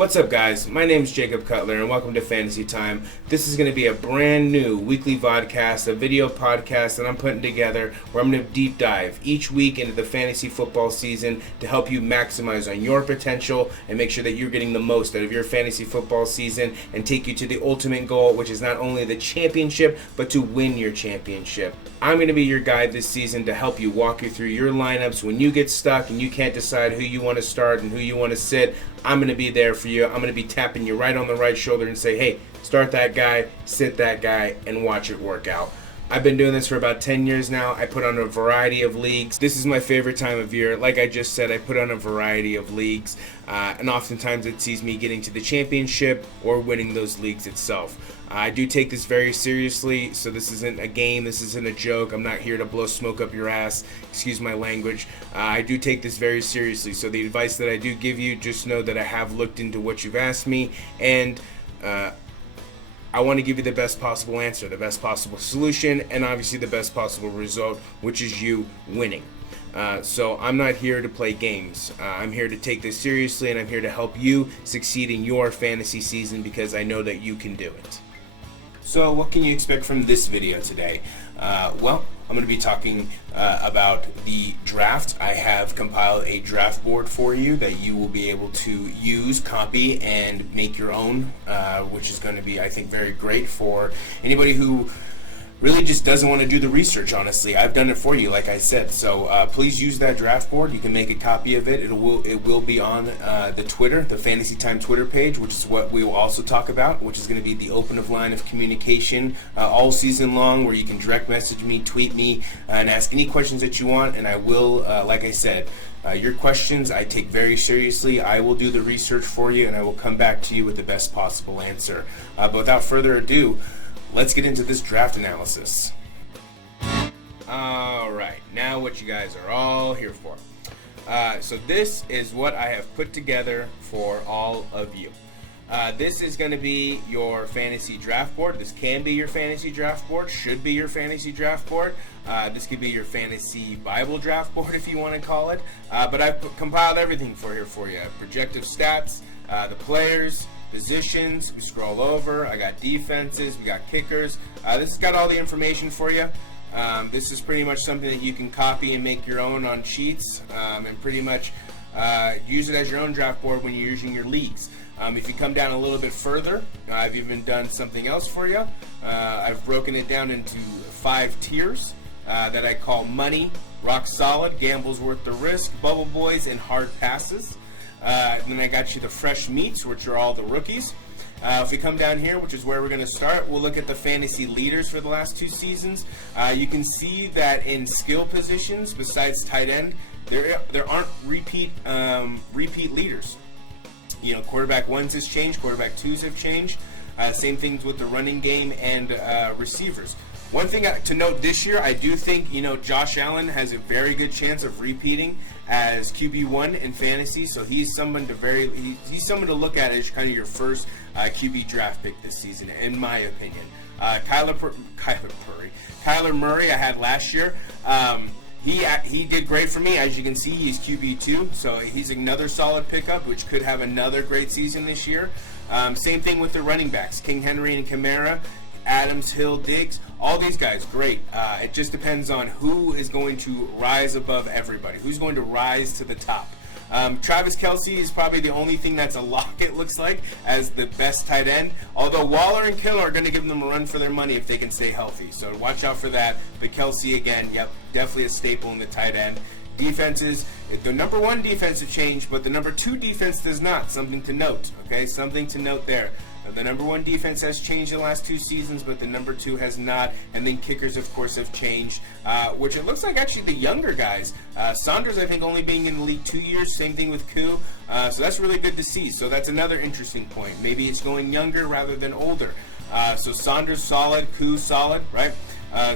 What's up, guys? My name is Jacob Cutler, and welcome to Fantasy Time. This is going to be a brand new weekly vodcast, a video podcast that I'm putting together where I'm going to deep dive each week into the fantasy football season to help you maximize on your potential and make sure that you're getting the most out of your fantasy football season and take you to the ultimate goal, which is not only the championship, but to win your championship. I'm going to be your guide this season to help you walk you through your lineups when you get stuck and you can't decide who you want to start and who you want to sit. I'm going to be there for you. I'm going to be tapping you right on the right shoulder and say, hey, start that guy, sit that guy, and watch it work out. I've been doing this for about 10 years now. I put on a variety of leagues. This is my favorite time of year. Like I just said, I put on a variety of leagues, and oftentimes it sees me getting to the championship or winning those leagues itself. I do take this very seriously, so this isn't a game, this isn't a joke. I'm not here to blow smoke up your ass, excuse my language. I do take this very seriously, so the advice that I do give you, just know that I have looked into what you've asked me, and I want to give you the best possible answer, the best possible solution, and obviously the best possible result, which is you winning. So I'm not here to play games. I'm here to take this seriously, and I'm here to help you succeed in your fantasy season because I know that you can do it. So what can you expect from this video today? Well, I'm going to be talking about the draft. I have compiled a draft board for you that you will be able to use, copy, and make your own, which is going to be, I think, very great for anybody who really just doesn't want to do the research, honestly. I've done it for you, like I said. So please use that draft board. You can make a copy of it. It will be on the Twitter, the Fantasy Time Twitter page, which is what we will also talk about, which is going to be the open of line of communication all season long, where you can direct message me, tweet me, and ask any questions that you want. And I will, like I said, your questions I take very seriously. I will do the research for you, and I will come back to you with the best possible answer. But without further ado, let's get into this draft analysis. Alright, now what you guys are all here for. So this is what I have put together for all of you. This is going to be your fantasy draft board. This can be your fantasy draft board, should be your fantasy draft board. This could be your fantasy Bible draft board if you want to call it. But I've compiled everything for you. Projective stats, the players, positions, we scroll over, I got defenses, we got kickers. This has got all the information for you. This is pretty much something that you can copy and make your own on sheets, and pretty much use it as your own draft board when you're using your leagues. If you come down a little bit further, I've even done something else for you. I've broken it down into 5 tiers that I call money, rock solid, gambles worth the risk, bubble boys, and hard passes. Then I got you the fresh meats, which are all the rookies. If we come down here, which is where we're going to start, we'll look at the fantasy leaders for the last 2 seasons. You can see that in skill positions, besides tight end, there aren't repeat leaders. You know, quarterback 1s has changed, quarterback 2s have changed. Same things with the running game and receivers. One thing to note this year, I do think, Josh Allen has a very good chance of repeating as QB1 in fantasy, so he's someone to look at as kind of your first QB draft pick this season, in my opinion. Kyler Murray I had last year. He did great for me. As you can see, he's QB2, so he's another solid pickup, which could have another great season this year. Same thing with the running backs, King Henry and Kamara, Adams, Hill, Diggs, all these guys, great. It just depends on who is going to rise above everybody, who's going to rise to the top. Travis Kelce is probably the only thing that's a lock, it looks like, as the best tight end. Although Waller and Kittle are going to give them a run for their money if they can stay healthy. So watch out for that. But Kelce, again, yep, definitely a staple in the tight end. Defenses, the number 1 defense have changed, but the number 2 defense does not. Something to note, okay? Something to note there. The number 1 defense has changed the last 2 seasons, but the number 2 has not. And then kickers, of course, have changed, which it looks like actually the younger guys. Saunders, I think, only being in the league 2 years. Same thing with Koo. So that's really good to see. So that's another interesting point. Maybe it's going younger rather than older. So Saunders solid, Koo solid, right?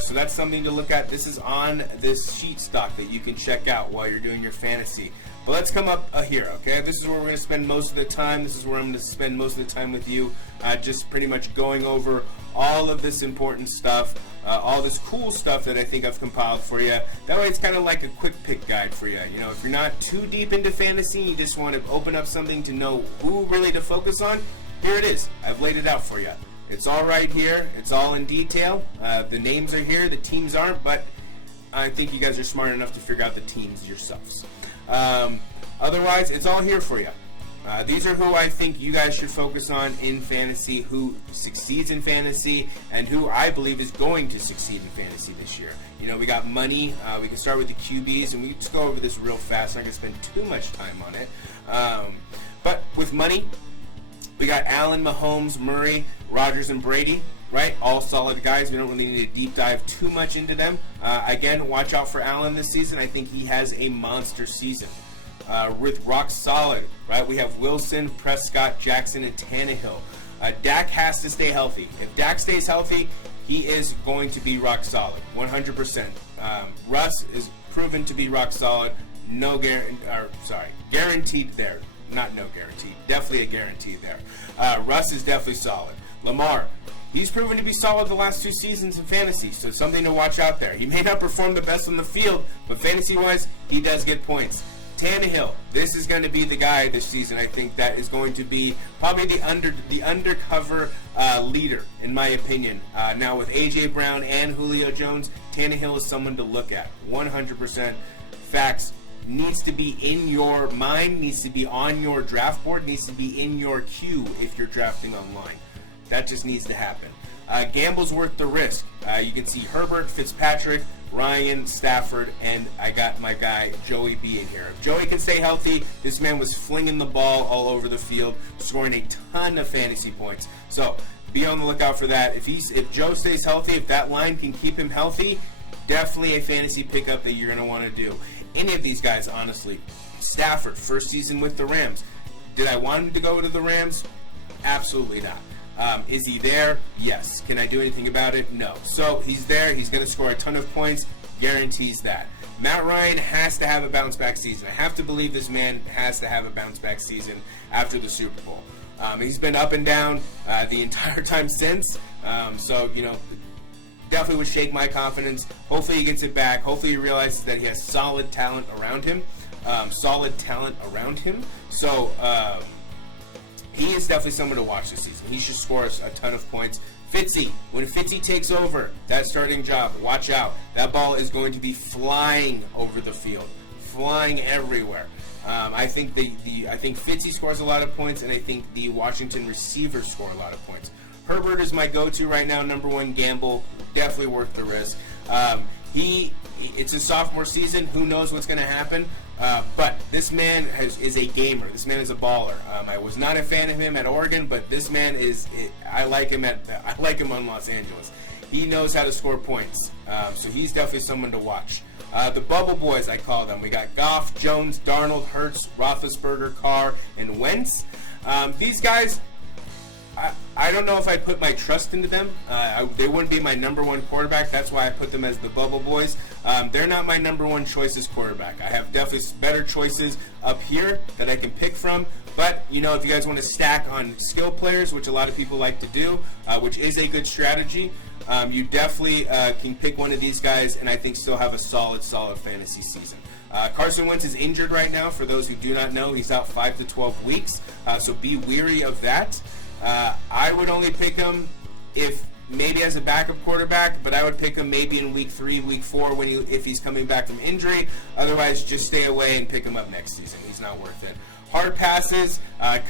So that's something to look at. This is on this sheet stock that you can check out while you're doing your fantasy. But let's come up here, okay? This is where we're going to spend most of the time. This is where I'm going to spend most of the time with you, just pretty much going over all of this important stuff, all this cool stuff that I think I've compiled for you. That way it's kind of like a quick pick guide for you. You know, if you're not too deep into fantasy, you just want to open up something to know who really to focus on, here it is. I've laid it out for you. It's all right here. It's all in detail. The names are here. The teams aren't, but I think you guys are smart enough to figure out the teams yourselves. Otherwise, it's all here for you. These are who I think you guys should focus on in fantasy, who succeeds in fantasy, and who I believe is going to succeed in fantasy this year. You know, we got money. We can start with the QBs, and we can just go over this real fast. I'm not going to spend too much time on it. But with money, we got Allen, Mahomes, Murray, Rodgers, and Brady. Right, all solid guys. We don't really need to deep dive too much into them. Again, watch out for Allen this season. I think he has a monster season. With rock solid, right? We have Wilson, Prescott, Jackson, and Tannehill. Dak has to stay healthy. If Dak stays healthy, he is going to be rock solid, 100%. Russ is proven to be rock solid. Guaranteed there. Not no guarantee. Definitely a guarantee there. Russ is definitely solid. Lamar, he's proven to be solid the last 2 seasons in fantasy, so something to watch out there. He may not perform the best on the field, but fantasy-wise, he does get points. Tannehill, this is going to be the guy this season, I think, that is going to be probably the undercover leader, in my opinion. Now, with A.J. Brown and Julio Jones, Tannehill is someone to look at. 100% facts. Needs to be in your mind, needs to be on your draft board, needs to be in your queue if you're drafting online. That just needs to happen. Gamble's worth the risk. You can see Herbert, Fitzpatrick, Ryan, Stafford, and I got my guy Joey B in here. If Joey can stay healthy, this man was flinging the ball all over the field, scoring a ton of fantasy points. So be on the lookout for that. If Joe stays healthy, if that line can keep him healthy, definitely a fantasy pickup that you're going to want to do. Any of these guys, honestly. Stafford, first season with the Rams. Did I want him to go to the Rams? Absolutely not. Is he there? Yes. Can I do anything about it? No. So he's there. He's going to score a ton of points. Guarantees that. Matt Ryan has to have a bounce-back season. I have to believe this man has to have a bounce-back season after the Super Bowl. He's been up and down the entire time since. So, you know, definitely would shake my confidence. Hopefully he gets it back. Hopefully he realizes that he has solid talent around him. So he is definitely someone to watch this season. He should score a ton of points. Fitzy, when Fitzy takes over that starting job, watch out. That ball is going to be flying over the field, flying everywhere. I think Fitzy scores a lot of points, and I think the Washington receivers score a lot of points. Herbert is my go-to right now, #1 gamble, definitely worth the risk. It's a sophomore season. Who knows what's going to happen? But this man is a gamer. This man is a baller. I was not a fan of him at Oregon, but this man is. I like him on Los Angeles. He knows how to score points. So he's definitely someone to watch. The Bubble Boys, I call them. We got Goff, Jones, Darnold, Hurts, Roethlisberger, Carr, and Wentz. These guys, I don't know if I put my trust into them. They wouldn't be my #1 quarterback. That's why I put them as the Bubble Boys. They're not my #1 choice as quarterback. I have definitely better choices up here that I can pick from. But, you know, if you guys want to stack on skill players, which a lot of people like to do, which is a good strategy, you definitely can pick one of these guys and I think still have a solid fantasy season. Carson Wentz is injured right now. For those who do not know, he's out 5 to 12 weeks. So be weary of that. I would only pick him if maybe as a backup quarterback, but I would pick him maybe in week 3, week 4 if he's coming back from injury. Otherwise, just stay away and pick him up next season. He's not worth it. Hard passes,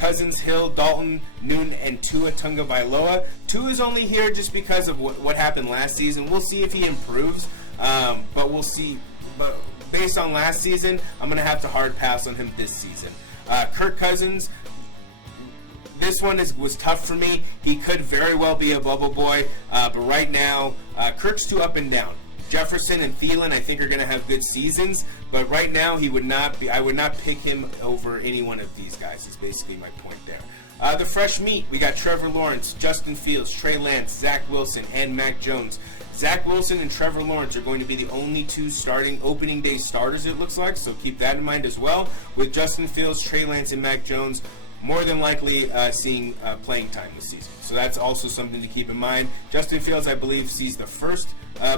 Cousins, Hill, Dalton, Newton, and Tua Tagovailoa. Tua is only here just because of what happened last season. We'll see if he improves, but we'll see. But based on last season, I'm going to have to hard pass on him this season. Kirk Cousins, this one was tough for me. He could very well be a bubble boy, but right now, Kirk's too up and down. Jefferson and Thielen, I think, are going to have good seasons, but right now he would not be. I would not pick him over any one of these guys. Is basically my point there. The fresh meat, we got Trevor Lawrence, Justin Fields, Trey Lance, Zach Wilson, and Mac Jones. Zach Wilson and Trevor Lawrence are going to be the only two starting opening day starters, it looks like, so keep that in mind as well, with Justin Fields, Trey Lance, and Mac Jones more than likely seeing playing time this season. So that's also something to keep in mind. Justin Fields, I believe, sees the first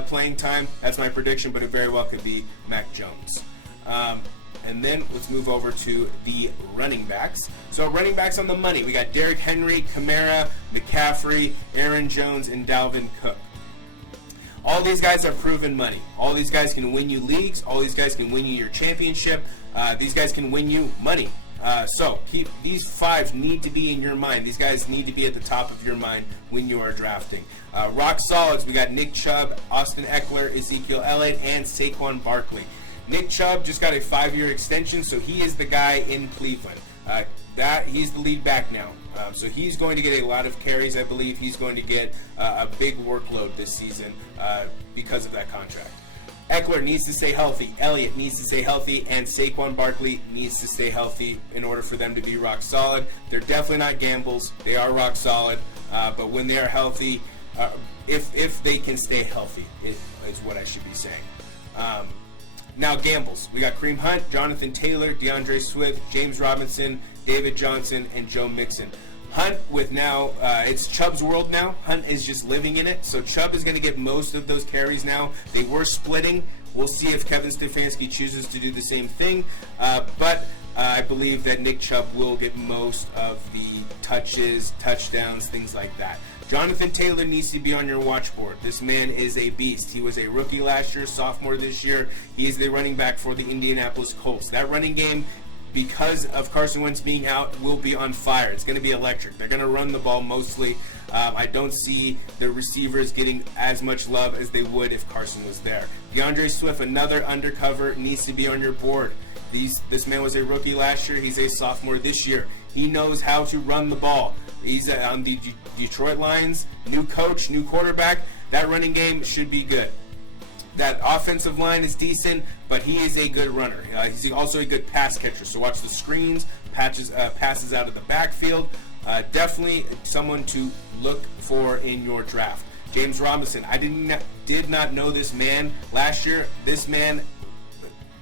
playing time. That's my prediction, but it very well could be Mac Jones. And then let's move over to the running backs. So running backs on the money. We got Derrick Henry, Kamara, McCaffrey, Aaron Jones, and Dalvin Cook. All these guys are proven money. All these guys can win you leagues. All these guys can win you your championship. These guys can win you money. So keep these five need to be in your mind. These guys need to be at the top of your mind when you are drafting. Rock solids, we got Nick Chubb, Austin Eckler, Ezekiel Elliott, and Saquon Barkley. Nick Chubb just got a 5-year extension, so he is the guy in Cleveland. He's the lead back now. So he's going to get a lot of carries. I believe he's going to get a big workload this season because of that contract. Eckler needs to stay healthy, Elliott needs to stay healthy, and Saquon Barkley needs to stay healthy in order for them to be rock solid. They're definitely not gambles. They are rock solid. But when they are healthy, if they can stay healthy, is what I should be saying. Now gambles. We got Kareem Hunt, Jonathan Taylor, DeAndre Swift, James Robinson, David Johnson, and Joe Mixon. Hunt with now, it's Chubb's world now. Hunt is just living in it. So Chubb is going to get most of those carries now. They were splitting. We'll see if Kevin Stefanski chooses to do the same thing. But I believe that Nick Chubb will get most of the touches, touchdowns, things like that. Jonathan Taylor needs to be on your watch board. This man is a beast. He was a rookie last year, sophomore this year. He is the running back for the Indianapolis Colts. That running game, because of Carson Wentz being out, will be on fire. It's going to be electric. They're going to run the ball mostly. I don't see the receivers getting as much love as they would if Carson was there. DeAndre Swift, another undercover, needs to be on your board. This man was a rookie last year. He's a sophomore this year. He knows how to run the ball. He's on the Detroit Lions. New coach, new quarterback. That running game should be good. That offensive line is decent, but he is a good runner. He's also a good pass catcher. So watch the screens, passes out of the backfield. Definitely someone to look for in your draft. James Robinson. I did not know this man last year. This man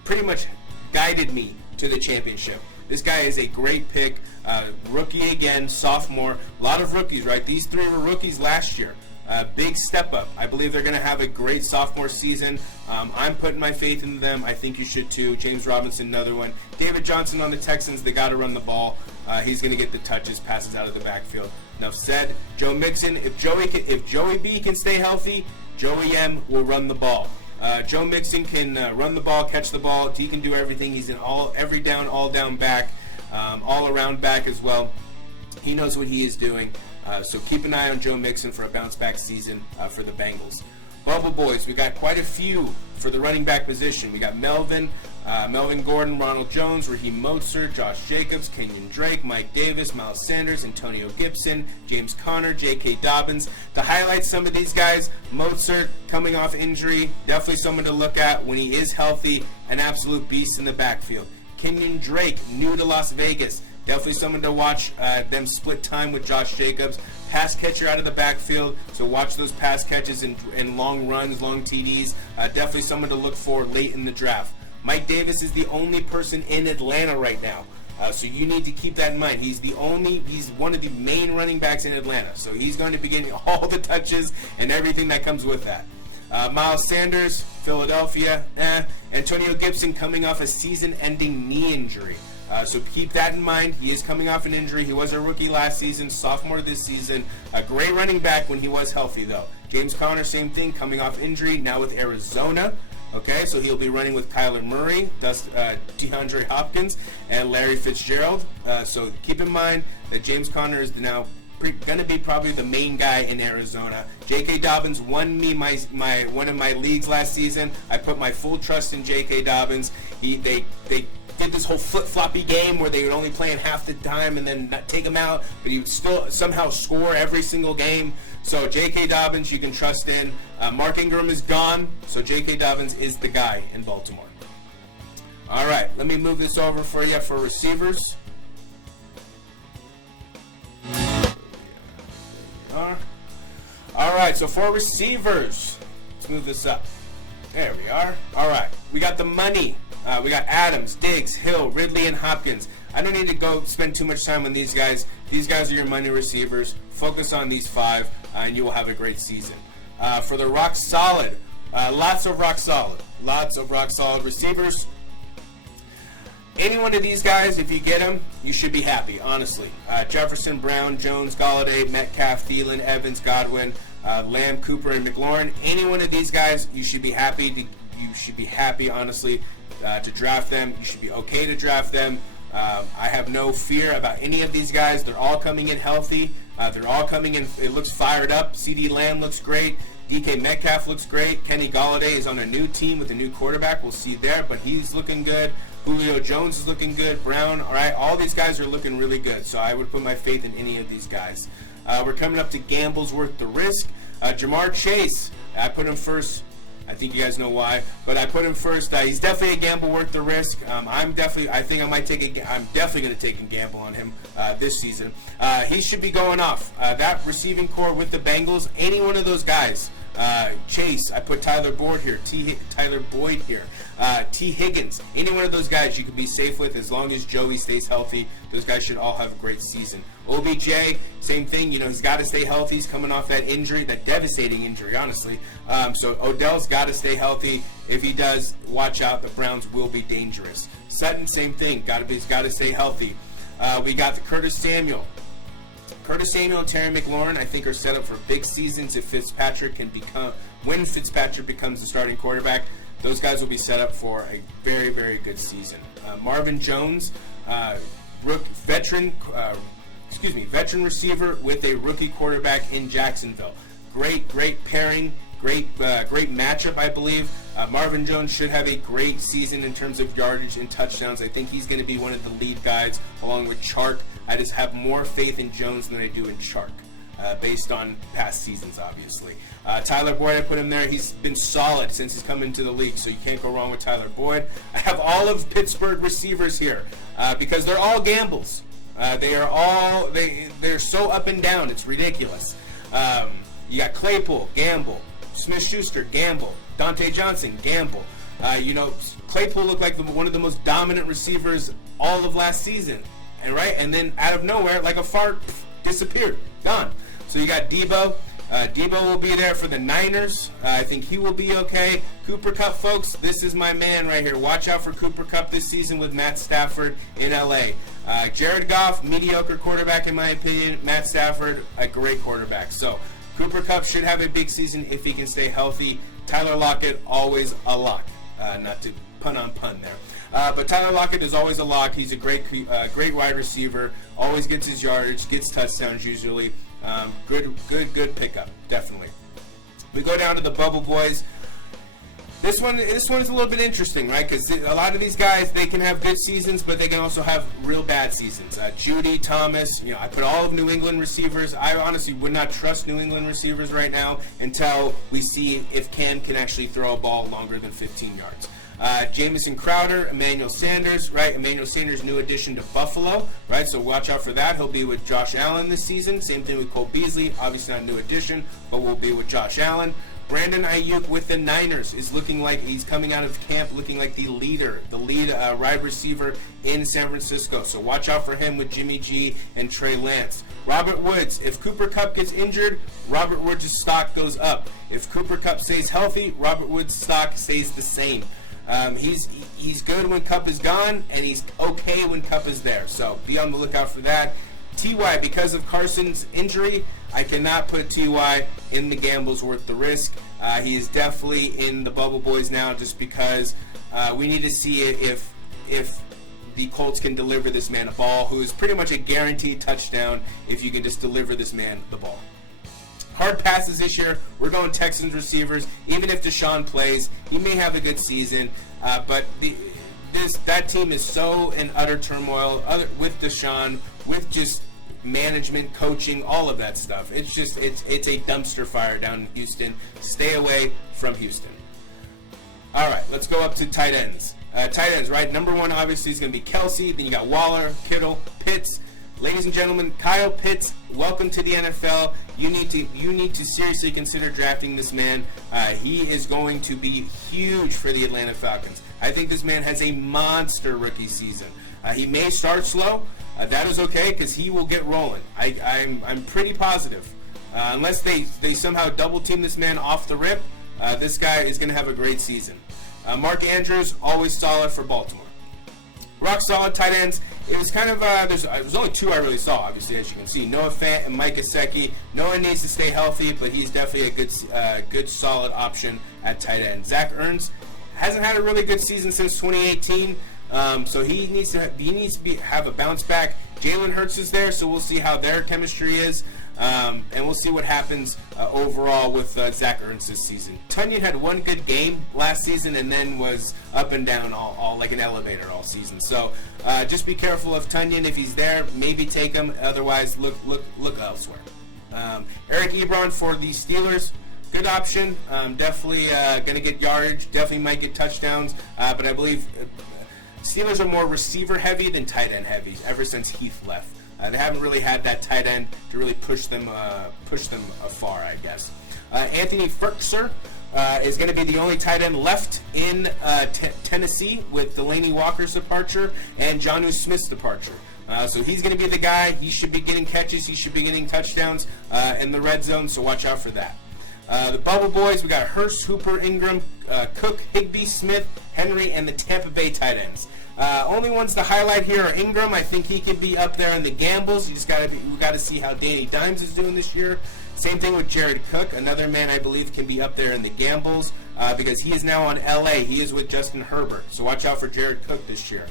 pretty much guided me to the championship. This guy is a great pick. Rookie again, sophomore. A lot of rookies, right? These three were rookies last year. Big step up. I believe they're going to have a great sophomore season. I'm putting my faith in them. I think you should too. James Robinson, another one. David Johnson on the Texans. They got to run the ball. He's going to get the touches, passes out of the backfield. Enough said. Joe Mixon. If Joey B can stay healthy, Joey M will run the ball. Joe Mixon can run the ball, catch the ball. He can do everything. He's an every down, all down back, all around back as well. He knows what he is doing. So keep an eye on Joe Mixon for a bounce back season for the Bengals. Bubble Boys, we got quite a few for the running back position. We got Melvin Gordon, Ronald Jones, Raheem Mostert, Josh Jacobs, Kenyon Drake, Mike Davis, Miles Sanders, Antonio Gibson, James Conner, J.K. Dobbins. To highlight some of these guys, Mostert coming off injury, definitely someone to look at when he is healthy, an absolute beast in the backfield. Kenyon Drake, new to Las Vegas. Definitely someone to watch them split time with Josh Jacobs. Pass catcher out of the backfield, so watch those pass catches and long runs, long TDs. Definitely someone to look for late in the draft. Mike Davis is the only person in Atlanta right now, so you need to keep that in mind. He's one of the main running backs in Atlanta, so he's going to be getting all the touches and everything that comes with that. Miles Sanders, Philadelphia. Antonio Gibson coming off a season-ending knee injury. So keep that in mind. He is coming off an injury. He was a rookie last season, sophomore this season. A great running back when he was healthy, though. James Conner, same thing, coming off injury, now with Arizona. Okay, so he'll be running with Kyler Murray, DeAndre Hopkins, and Larry Fitzgerald. So keep in mind that James Conner is now going to be probably the main guy in Arizona. J.K. Dobbins won me one of my leagues last season. I put my full trust in J.K. Dobbins. They did this whole flip-floppy game where they would only play in half the time and then not take him out, but he would still somehow score every single game. So J.K. Dobbins, you can trust in. Mark Ingram is gone, so J.K. Dobbins is the guy in Baltimore. All right, let me move this over for you for receivers. All right, so for receivers, Let's move this up. There we are. All right. We got the money. We got Adams, Diggs, Hill, Ridley, and Hopkins. I don't need to go spend too much time on these guys. These guys are your money receivers. Focus on these 5, and you will have a great season. For the rock solid, lots of rock solid receivers. Any one of these guys, if you get them, you should be happy, honestly. Jefferson, Brown, Jones, Golladay, Metcalf, Thielen, Evans, Godwin, Lamb, Cooper, and McLaurin. Any one of these guys, you should be happy. You should be happy, honestly, to draft them. You should be okay to draft them. I have no fear about any of these guys. They're all coming in healthy. They're all coming in. It looks fired up. CD Lamb looks great. DK Metcalf looks great. Kenny Golladay is on a new team with a new quarterback. We'll see there, but he's looking good. Julio Jones is looking good. Brown, all right. All these guys are looking really good, so I would put my faith in any of these guys. We're coming up to gambles worth the risk. Jamar Chase, I put him first. I think you guys know why, but I put him first. He's definitely a gamble worth the risk. I'm definitely going to take a gamble on him this season. He should be going off. That receiving core with the Bengals, any one of those guys. Chase, I put Tyler Boyd here. T. Higgins, any one of those guys you can be safe with as long as Joey stays healthy. Those guys should all have a great season. OBJ, same thing. He's got to stay healthy. He's coming off that injury, that devastating injury, honestly. So Odell's got to stay healthy. If he does, watch out. The Browns will be dangerous. Sutton, same thing. He's got to stay healthy. We got the Curtis Samuel and Terry McLaurin, I think, are set up for big seasons when Fitzpatrick becomes the starting quarterback. Those guys will be set up for a very, very good season. Marvin Jones, veteran receiver with a rookie quarterback in Jacksonville. Great pairing. Great matchup, I believe. Marvin Jones should have a great season in terms of yardage and touchdowns. I think he's going to be one of the lead guys along with Chark. I just have more faith in Jones than I do in Chark, based on past seasons, obviously. Tyler Boyd, I put him there. He's been solid since he's come into the league, so you can't go wrong with Tyler Boyd. I have all of Pittsburgh receivers here because they're all gambles. They're so up and down, it's ridiculous. You got Claypool, gamble. Smith-Schuster, gamble. Dante Johnson, gamble. Claypool looked like one of the most dominant receivers all of last season, and then out of nowhere, like a fart, disappeared, gone. So you got Debo. Debo will be there for the Niners. I think he will be okay. Cooper Kupp, folks, this is my man right here. Watch out for Cooper Kupp this season with Matt Stafford in LA. Jared Goff, mediocre quarterback in my opinion. Matt Stafford, a great quarterback. So Cooper Kupp should have a big season if he can stay healthy. Tyler Lockett, always a lock. Not to pun on pun there. But Tyler Lockett is always a lock. He's a great wide receiver. Always gets his yardage, gets touchdowns usually. Good pickup, definitely. We go down to the Bubble Boys. This one is a little bit interesting, right? Because a lot of these guys, they can have good seasons, but they can also have real bad seasons. Judy, Thomas, I put all of New England receivers. I honestly would not trust New England receivers right now until we see if Cam can actually throw a ball longer than 15 yards. Jamison Crowder, Emmanuel Sanders, right? Emmanuel Sanders, new addition to Buffalo, right? So watch out for that. He'll be with Josh Allen this season. Same thing with Cole Beasley. Obviously not a new addition, but will be with Josh Allen. Brandon Ayuk with the Niners is looking like he's coming out of camp looking like the lead wide receiver in San Francisco. So watch out for him with Jimmy G and Trey Lance. Robert Woods, if Cooper Kupp gets injured, Robert Woods' stock goes up. If Cooper Kupp stays healthy, Robert Woods' stock stays the same. He's good when Kupp is gone, and he's okay when Kupp is there. So be on the lookout for that. T.Y., because of Carson's injury, I cannot put T.Y. in the gambles worth the risk. He is definitely in the Bubble Boys now just because we need to see if the Colts can deliver this man a ball, who is pretty much a guaranteed touchdown if you can just deliver this man the ball. Hard passes this year. We're going Texans receivers. Even if Deshaun plays, he may have a good season, but that team is so in utter turmoil with Deshaun, with just management, coaching, all of that stuff. It's a dumpster fire down in Houston. Stay away from Houston. All right, let's go up to tight ends. Tight ends, right? Number one, obviously, is going to be Kelsey. Then you got Waller, Kittle, Pitts. Ladies and gentlemen, Kyle Pitts, welcome to the NFL. You need to seriously consider drafting this man. He is going to be huge for the Atlanta Falcons. I think this man has a monster rookie season. He may start slow. That is okay because he will get rolling. I'm pretty positive. Unless they somehow double team this man off the rip, this guy is going to have a great season. Mark Andrews, always solid for Baltimore. Rock solid tight ends. It was kind of there's only two I really saw, obviously, as you can see. Noah Fant and Mike Gesicki. Noah needs to stay healthy, but he's definitely a good solid option at tight end. Zach Ertz hasn't had a really good season since 2018, so he needs to have a bounce back. Jalen Hurts is there, so we'll see how their chemistry is. And we'll see what happens overall with Zach Ertz this season. Tonyan had one good game last season and then was up and down all like an elevator all season. So just be careful of Tonyan. If he's there, maybe take him. Otherwise, look elsewhere. Eric Ebron for the Steelers. Good option. Definitely going to get yardage. Definitely might get touchdowns. But I believe Steelers are more receiver heavy than tight end heavy ever since Heath left. They haven't really had that tight end to really push them afar, I guess. Anthony Firkser is going to be the only tight end left in Tennessee with Delaney Walker's departure and Jonnu Smith's departure. So he's going to be the guy. He should be getting catches. He should be getting touchdowns in the red zone, so watch out for that. The Bubble Boys, we got Hurst, Hooper, Ingram, Cook, Higbee, Smith, Henry, and the Tampa Bay tight ends. Only ones to highlight here are Ingram. I think he could be up there in the gambles. We got to see how Danny Dimes is doing this year. Same thing with Jared Cook, another man I believe can be up there in the gambles because he is now on LA. He is with Justin Herbert, so watch out for Jared Cook this year.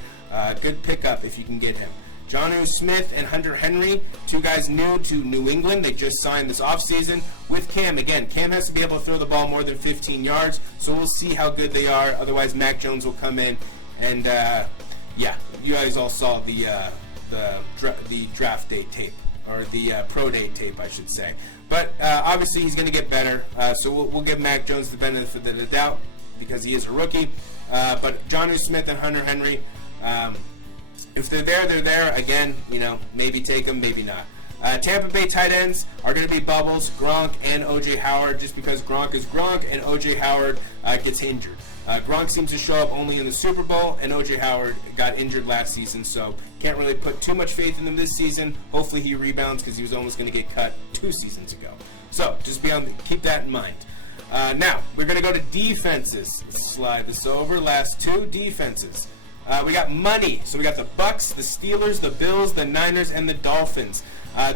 Good pickup if you can get him. Jonnu Smith and Hunter Henry, two guys new to New England. They just signed this offseason with Cam. Again, Cam has to be able to throw the ball more than 15 yards, so we'll see how good they are. Otherwise, Mac Jones will come in. And yeah, you guys all saw the draft day tape, or the pro day tape, I should say. But obviously, he's going to get better. So we'll give Mac Jones the benefit of the doubt because he is a rookie. But Jonnu Smith and Hunter Henry, if they're there, they're there. Again, maybe take them, maybe not. Tampa Bay tight ends are going to be Bubbles, Gronk, and O.J. Howard, just because Gronk is Gronk and O.J. Howard gets injured. Gronk seems to show up only in the Super Bowl, and O.J. Howard got injured last season, so can't really put too much faith in him this season. Hopefully he rebounds because he was almost going to get cut 2 seasons ago. So just keep that in mind. Now, we're going to go to defenses. Let's slide this over. Last 2 defenses. We got money. So we got the Bucks, the Steelers, the Bills, the Niners, and the Dolphins.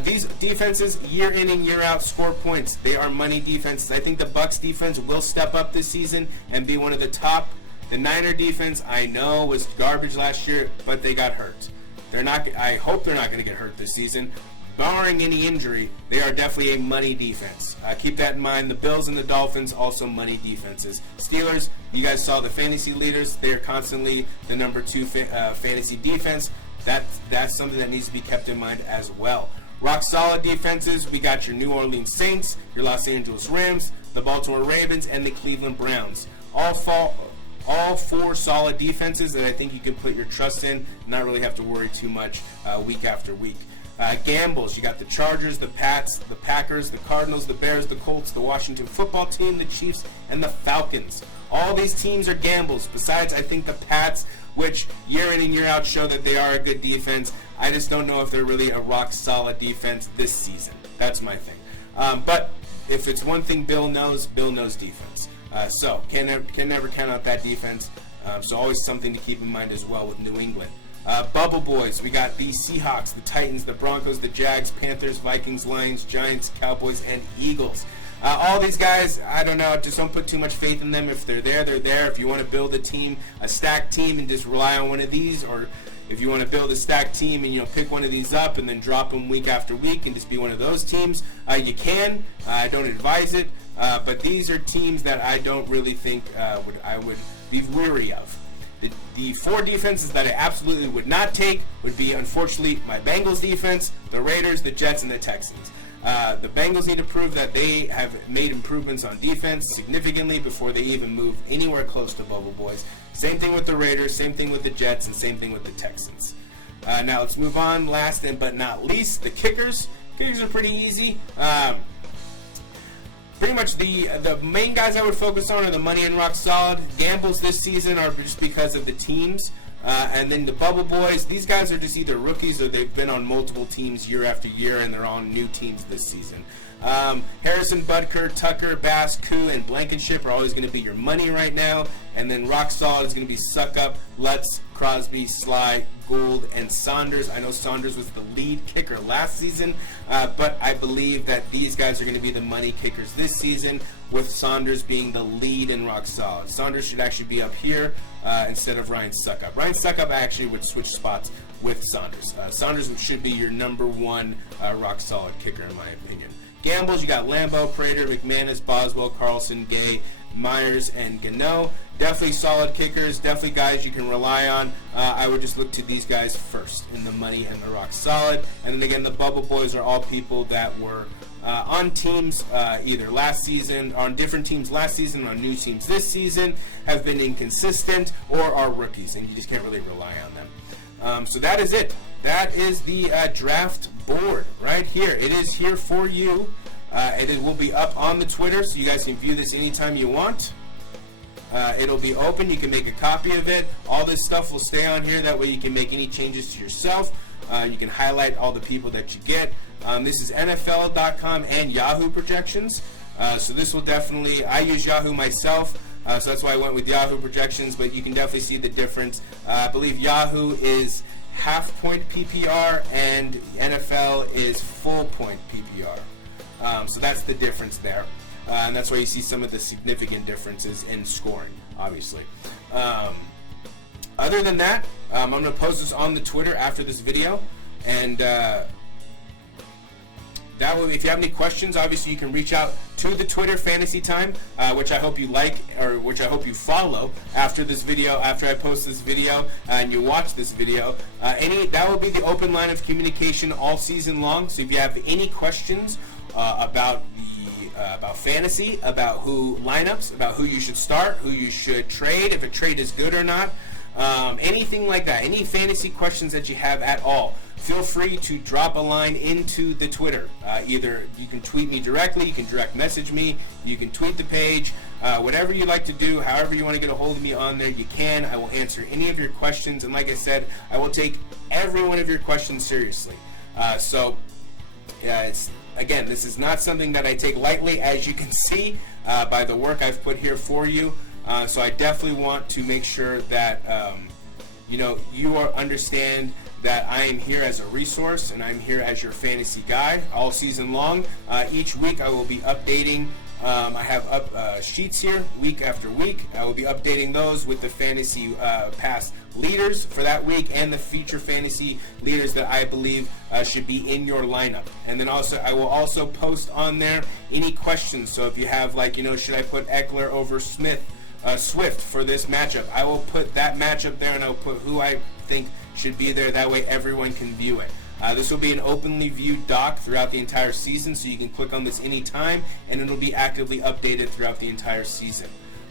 These defenses, year in and year out, score points. They are money defenses. I think the Bucks defense will step up this season and be one of the top. The Niner defense, I know, was garbage last year, but they got hurt. I hope they're not going to get hurt this season. Barring any injury, they are definitely a money defense. Keep that in mind. The Bills and the Dolphins, also money defenses. Steelers, you guys saw the fantasy leaders. They are constantly the number 2 fantasy defense. That's something that needs to be kept in mind as well. Rock solid defenses, we got your New Orleans Saints, your Los Angeles Rams, the Baltimore Ravens, and the Cleveland Browns. All 4 solid defenses that I think you can put your trust in, not really have to worry too much week after week. Gambles, you got the Chargers, the Pats, the Packers, the Cardinals, the Bears, the Colts, the Washington Football Team, the Chiefs, and the Falcons. All these teams are gambles. Besides, I think the Pats, which year in and year out show that they are a good defense. I just don't know if they're really a rock-solid defense this season. That's my thing. But if it's one thing Bill knows defense. So can never count out that defense. So always something to keep in mind as well with New England. Bubble Boys, we got the Seahawks, the Titans, the Broncos, the Jags, Panthers, Vikings, Lions, Giants, Cowboys, and Eagles. All these guys, I don't know, just don't put too much faith in them. If they're there, they're there. If you want to build a team, a stacked team, and just rely on one of these, or if you want to build a stacked team and pick one of these up and then drop them week after week and just be one of those teams, you can. I don't advise it, but these are teams that I don't really think I would be weary of. The 4 defenses that I absolutely would not take would be, unfortunately, my Bengals defense, the Raiders, the Jets, and the Texans. The Bengals need to prove that they have made improvements on defense significantly before they even move anywhere close to Bubble Boys. Same thing with the Raiders, same thing with the Jets, and same thing with the Texans. Now let's move on. Last but not least, the kickers. Kickers are pretty easy. Pretty much the main guys I would focus on are the Money and Rock Solid. Gambles this season are just because of the teams. And then the Bubble Boys, these guys are just either rookies or they've been on multiple teams year after year, and they're on new teams this season. Harrison, Butker, Tucker, Bass, Koo, and Blankenship are always going to be your money right now. And then Rock Solid is going to be Suck Up, Lutz, Crosby, Sly, Gould, and Saunders. I know Saunders was the lead kicker last season, but I believe that these guys are going to be the money kickers this season, with Saunders being the lead in Rock Solid. Saunders should actually be up here instead of Ryan Suckup. Ryan Suckup actually would switch spots with Saunders. Saunders should be your number one Rock Solid kicker in my opinion. Gambles, you got Lambeau, Prater, McManus, Boswell, Carlson, Gay, Myers, and Gano. Definitely solid kickers, definitely guys you can rely on. I would just look to these guys first in the money and the Rock Solid. And then again, the Bubble Boys are all people that were on teams either last season, on different teams last season, on new teams this season, have been inconsistent, or are rookies, and you just can't really rely on them. So that is it. That is the draft board right here. It is here for you. It will be up on the Twitter, so you guys can view this anytime you want. It'll be open. You can make a copy of it. All this stuff will stay on here. That way you can make any changes to yourself. You can highlight all the people that you get. This is NFL.com and Yahoo projections. So this will definitely, I use Yahoo myself, so that's why I went with Yahoo projections, but you can definitely see the difference. I believe Yahoo is half-point PPR and NFL is full-point PPR. So that's the difference there. And that's why you see some of the significant differences in scoring, obviously. Other than that, I'm going to post this on the Twitter after this video. And that way, if you have any questions, obviously you can reach out to the Twitter Fantasy Time, which I hope you like, or which I hope you follow after this video, after I post this video and you watch this video. That will be the open line of communication all season long. So if you have any questions about fantasy, about who lineups, about who you should start, who you should trade, if a trade is good or not, anything like that, any fantasy questions that you have at all, feel free to drop a line into the Twitter. Either you can tweet me directly, you can direct message me, you can tweet the page, whatever you like to do, however you want to get a hold of me on there, you can. I will answer any of your questions, and like I said, I will take every one of your questions seriously. Again, this is not something that I take lightly, as you can see by the work I've put here for you. So I definitely want to make sure that you understand that I am here as a resource, and I'm here as your fantasy guy all season long. Each week I will be updating. I have sheets here week after week. I will be updating those with the fantasy pass leaders for that week and the feature fantasy leaders that I believe should be in your lineup. And then also I will also post on there any questions. So if you have should I put Eckler over Swift for this matchup, I will put that matchup there, and I'll put who I think should be there. That way everyone can view it. This will be an openly viewed doc throughout the entire season, so you can click on this anytime, and it'll be actively updated throughout the entire season.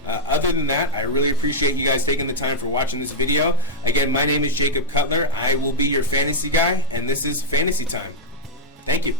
Other than that, I really appreciate you guys taking the time for watching this video. Again, my name is Jacob Cutler. I will be your fantasy guy, and this is Fantasy Time. Thank you.